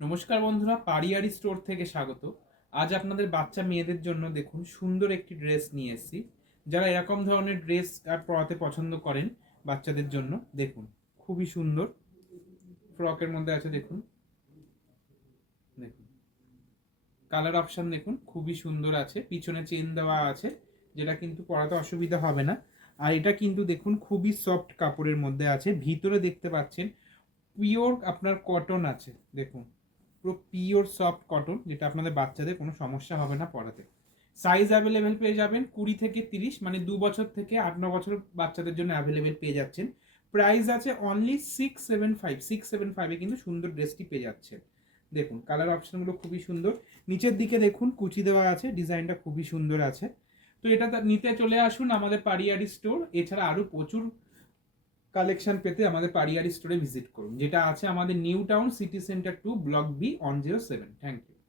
নমস্কার বন্ধুরা, পারিয়ারি স্টোর থেকে স্বাগত। আজ আপনাদের বাচ্চা মেয়েদের জন্য দেখুন সুন্দর একটি ড্রেস নিয়ে এসেছি। যারা এরকম ধরনের ড্রেস আর পরাতে পছন্দ করেন বাচ্চাদের জন্য, দেখুন খুবই সুন্দর ফ্রকের মধ্যে আছে। দেখুন দেখুন কালার অপশন দেখুন খুবই সুন্দর আছে, পিছনে চেন দেওয়া আছে, যেটা কিন্তু পরাতে অসুবিধা হবে না। আর এটা কিন্তু দেখুন খুবই সফট কাপড়ের মধ্যে আছে, ভিতরে দেখতে পাচ্ছেন পিওর আপনার কটন আছে। দেখুন পুরো পিওর সফট কটন, যেটা আপনাদের বাচ্চাদের কোনো সমস্যা হবে না পরাতে। সাইজ অ্যাভেলেবেল পেয়ে যাবেন 20 থেকে 30, মানে 2 বছর থেকে 8-9 বছর বাচ্চাদের জন্য অ্যাভেলেবেল পেয়ে যাচ্ছেন। প্রাইস আছে অনলি 675 কিন্তু সুন্দর ড্রেসটি পেয়ে যাচ্ছেন। দেখুন কালার অপশনগুলো খুবই সুন্দর, নিচের দিকে দেখুন কুচি দেওয়া আছে, ডিজাইনটা খুবই সুন্দর আছে। তো এটা নিতে চলে আসুন আমাদের পারিয়ারি স্টোর। এছাড়া আরও প্রচুর কালেকশন পেতে আমাদের পারিয়ারি স্টোরে ভিজিট করুন, যেটা আছে আমাদের New Town City Centre 2 block B 107। Thank you.